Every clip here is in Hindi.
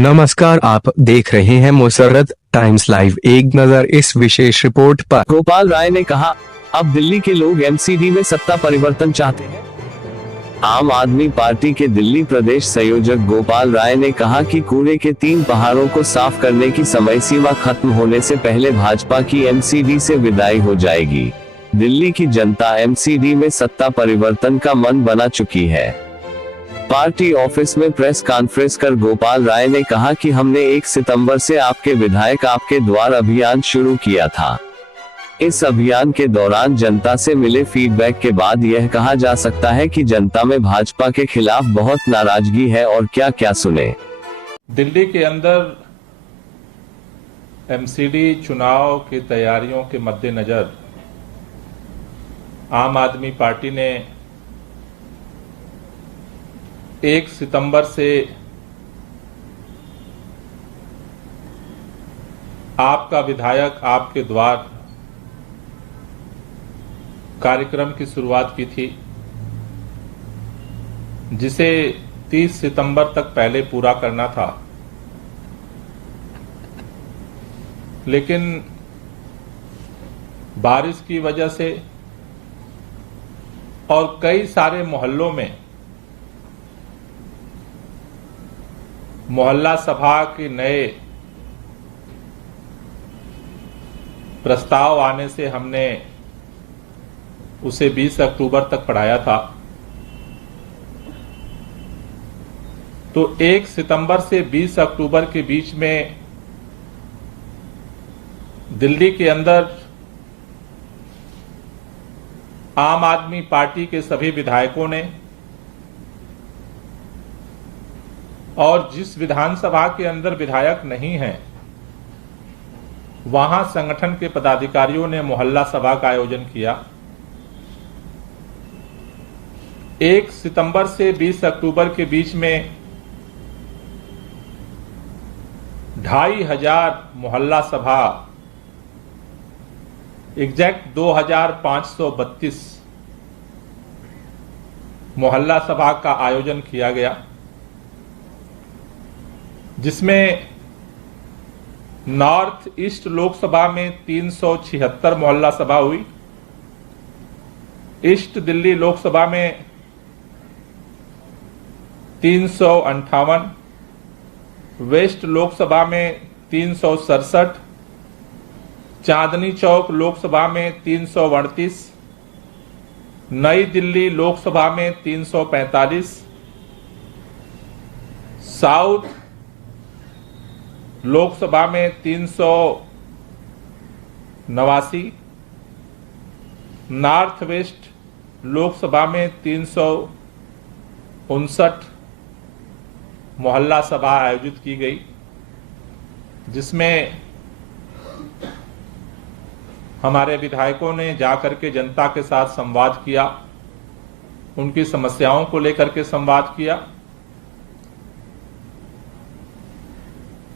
नमस्कार, आप देख रहे हैं मुसर्रत टाइम्स लाइव। एक नजर इस विशेष रिपोर्ट पर। गोपाल राय ने कहा, अब दिल्ली के लोग एमसीडी में सत्ता परिवर्तन चाहते हैं। आम आदमी पार्टी के दिल्ली प्रदेश संयोजक गोपाल राय ने कहा कि कूड़े के 3 पहाड़ों को साफ करने की समय सीमा खत्म होने से पहले भाजपा की एमसीडी से विदाई हो जाएगी। दिल्ली की जनता एमसीडी में सत्ता परिवर्तन का मन बना चुकी है। पार्टी ऑफिस में प्रेस कॉन्फ्रेंस कर गोपाल राय ने कहा कि हमने 1 सितंबर से आपके विधायक आपके द्वार अभियान शुरू किया था। इस अभियान के दौरान जनता से मिले फीडबैक के बाद यह कहा जा सकता है कि जनता में भाजपा के खिलाफ बहुत नाराजगी है और क्या सुने। दिल्ली के अंदर एमसीडी चुनाव की तैयारियों के मद्देनजर आम आदमी पार्टी ने 1 सितंबर से आपका विधायक आपके द्वार कार्यक्रम की शुरुआत की थी, जिसे 30 सितंबर तक पहले पूरा करना था। लेकिन बारिश की वजह से और कई सारे मोहल्लों में मोहल्ला सभा के नए प्रस्ताव आने से हमने उसे 20 अक्टूबर तक बढ़ाया था। तो 1 सितंबर से 20 अक्टूबर के बीच में दिल्ली के अंदर आम आदमी पार्टी के सभी विधायकों ने और जिस विधानसभा के अंदर विधायक नहीं हैं, वहां संगठन के पदाधिकारियों ने मोहल्ला सभा का आयोजन किया। 1 सितंबर से 20 अक्टूबर के बीच में 2500 मोहल्ला सभा, एग्जैक्ट 2532 मोहल्ला सभा का आयोजन किया गया, जिसमें नॉर्थ ईस्ट लोकसभा में 376 मोहल्ला सभा हुई, ईस्ट दिल्ली लोकसभा में 358, वेस्ट लोकसभा में 367, चांदनी चौक लोकसभा में 338, नई दिल्ली लोकसभा में 345, साउथ लोकसभा में 389, नॉर्थ वेस्ट लोकसभा में 359 मोहल्ला सभा आयोजित की गई, जिसमें हमारे विधायकों ने जाकर के जनता के साथ संवाद किया, उनकी समस्याओं को लेकर के संवाद किया।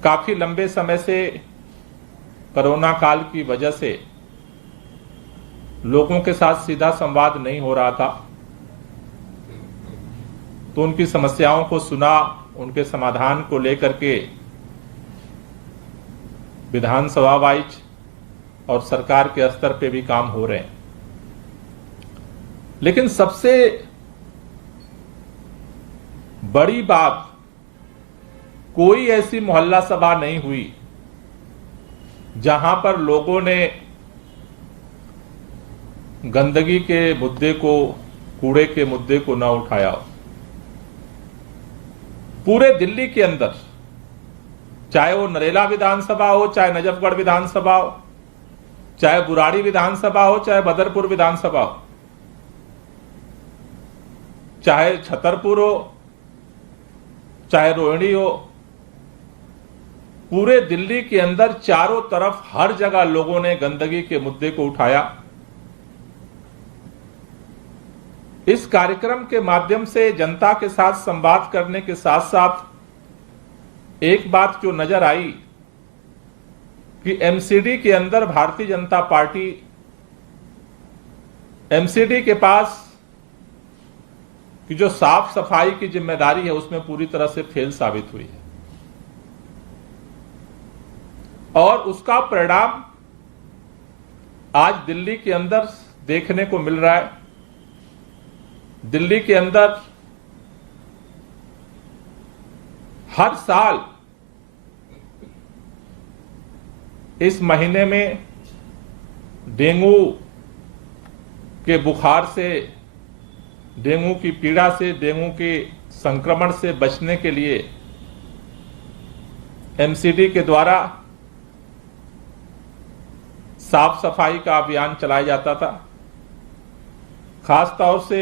काफी लंबे समय से कोरोना काल की वजह से लोगों के साथ सीधा संवाद नहीं हो रहा था, तो उनकी समस्याओं को सुना, उनके समाधान को लेकर के विधानसभा वाइज और सरकार के स्तर पे भी काम हो रहे हैं। लेकिन सबसे बड़ी बात, कोई ऐसी मोहल्ला सभा नहीं हुई जहां पर लोगों ने गंदगी के मुद्दे को, कूड़े के मुद्दे को न उठाया। पूरे दिल्ली के अंदर, चाहे वो नरेला विधानसभा हो, चाहे नजफगढ़ विधानसभा हो, चाहे बुराड़ी विधानसभा हो, चाहे बदरपुर विधानसभा हो, चाहे छतरपुर हो, चाहे रोहिणी हो, पूरे दिल्ली के अंदर चारों तरफ हर जगह लोगों ने गंदगी के मुद्दे को उठाया। इस कार्यक्रम के माध्यम से जनता के साथ संवाद करने के साथ साथ एक बात जो नजर आई कि एमसीडी के अंदर भारतीय जनता पार्टी, एमसीडी के पास कि जो साफ सफाई की जिम्मेदारी है उसमें पूरी तरह से फेल साबित हुई है। और उसका परिणाम आज दिल्ली के अंदर देखने को मिल रहा है। दिल्ली के अंदर हर साल इस महीने में डेंगू के बुखार से, डेंगू की पीड़ा से, डेंगू के संक्रमण से बचने के लिए एमसीडी के द्वारा साफ सफाई का अभियान चलाया जाता था। खास तौर से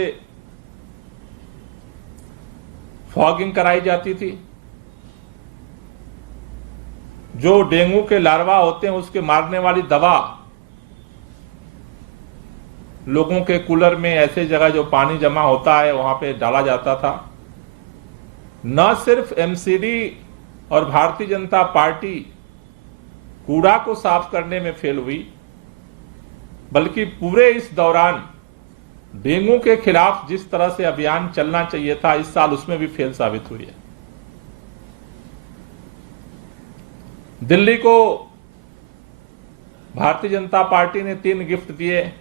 फॉगिंग कराई जाती थी। जो डेंगू के लार्वा होते हैं उसके मारने वाली दवा लोगों के कूलर में, ऐसे जगह जो पानी जमा होता है वहां पे डाला जाता था। न सिर्फ एमसीडी और भारतीय जनता पार्टी कूड़ा को साफ करने में फेल हुई, बल्कि पूरे इस दौरान डेंगू के खिलाफ जिस तरह से अभियान चलना चाहिए था, इस साल उसमें भी फेल साबित हुई है। दिल्ली को भारतीय जनता पार्टी ने 3 गिफ्ट दिए।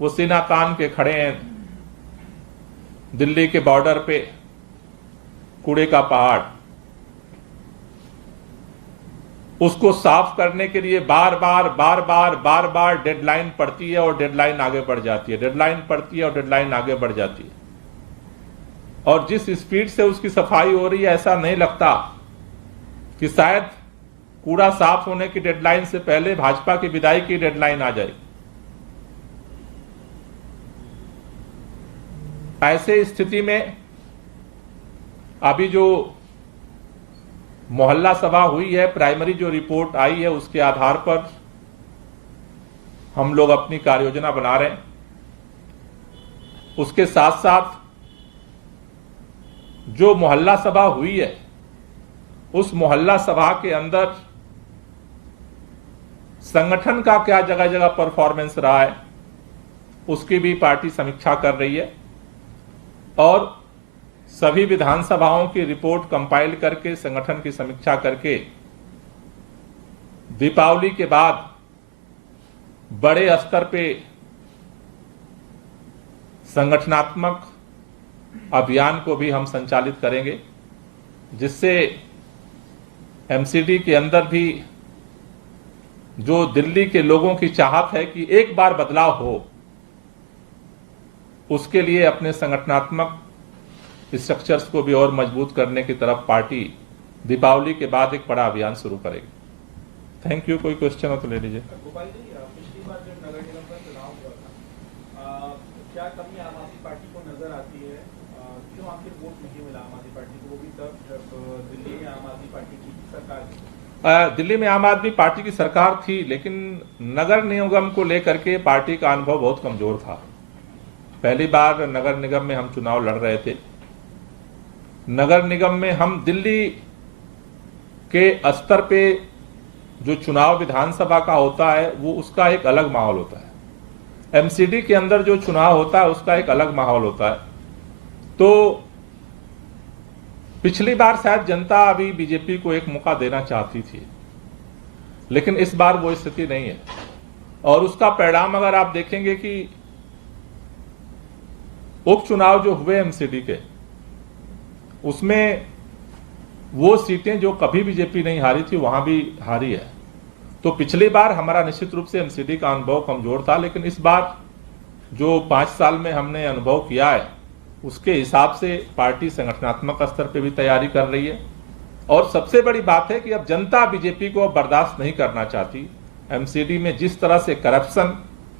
वो सीना तान के खड़े हैं दिल्ली के बॉर्डर पे, कूड़े का पहाड़। उसको साफ करने के लिए बार बार डेडलाइन पड़ती है और डेडलाइन आगे बढ़ जाती है, डेडलाइन पड़ती है और डेडलाइन आगे बढ़ जाती है। और जिस स्पीड से उसकी सफाई हो रही है, ऐसा नहीं लगता कि शायद कूड़ा साफ होने की डेडलाइन से पहले भाजपा की विदाई की डेडलाइन आ जाएगी। ऐसे स्थिति में अभी जो मोहल्ला सभा हुई है, प्राइमरी जो रिपोर्ट आई है, उसके आधार पर हम लोग अपनी कार्ययोजना बना रहे हैं। उसके साथ साथ जो मोहल्ला सभा हुई है, उस मोहल्ला सभा के अंदर संगठन का क्या जगह जगह परफॉर्मेंस रहा है, उसकी भी पार्टी समीक्षा कर रही है। और सभी विधानसभाओं की रिपोर्ट कंपाइल करके, संगठन की समीक्षा करके दीपावली के बाद बड़े स्तर पे संगठनात्मक अभियान को भी हम संचालित करेंगे, जिससे एमसीडी के अंदर भी जो दिल्ली के लोगों की चाहत है कि एक बार बदलाव हो, उसके लिए अपने संगठनात्मक स्ट्रक्चर्स को भी और मजबूत करने की तरफ पार्टी दीपावली के बाद एक बड़ा अभियान शुरू करेगी। Thank you. कोई क्वेश्चन हो तो ले लीजिए। गोपाल जी, पिछली बार जब नगर निगम का चुनाव हुआ था, क्या कमी आम आदमी पार्टी को नजर आती है? क्यों आखिर वोट नहीं मिला आम आदमी पार्टी को, वो भी तब जब दिल्ली में आम आदमी पार्टी की सरकार थी? दिल्ली में आम आदमी पार्टी की सरकार थी, लेकिन नगर निगम को लेकर के पार्टी का अनुभव बहुत कमजोर था। पहली बार नगर निगम में हम चुनाव लड़ रहे थे। नगर निगम में हम दिल्ली के स्तर पे जो चुनाव विधानसभा का होता है, वो उसका एक अलग माहौल होता है। एमसीडी के अंदर जो चुनाव होता है, उसका एक अलग माहौल होता है। तो पिछली बार शायद जनता अभी बीजेपी को एक मौका देना चाहती थी, लेकिन इस बार वो स्थिति नहीं है। और उसका परिणाम अगर आप देखेंगे कि उपचुनाव जो हुए एमसीडी के, उसमें वो सीटें जो कभी बीजेपी नहीं हारी थी, वहां भी हारी है। तो पिछली बार हमारा निश्चित रूप से एमसीडी का अनुभव कमजोर था, लेकिन इस बार जो 5 साल में हमने अनुभव किया है, उसके हिसाब से पार्टी संगठनात्मक स्तर पे भी तैयारी कर रही है। और सबसे बड़ी बात है कि अब जनता बीजेपी को बर्दाश्त नहीं करना चाहती। एमसीडी में जिस तरह से करप्शन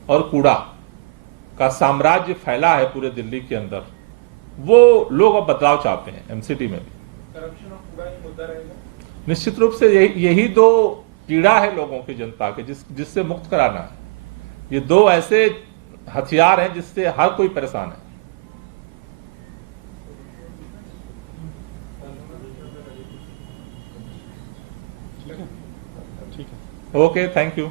और कूड़ा का साम्राज्य फैला है पूरे दिल्ली के अंदर, वो लोग अब बदलाव चाहते हैं। एमसीडी में भी करप्शन और कूड़ा ही मुद्दा रहेगा। निश्चित रूप से यही 2 पीड़ा है लोगों की, जनता के, जिससे मुक्त कराना है। ये 2 ऐसे हथियार हैं जिससे हर कोई परेशान है। Okay, thank you.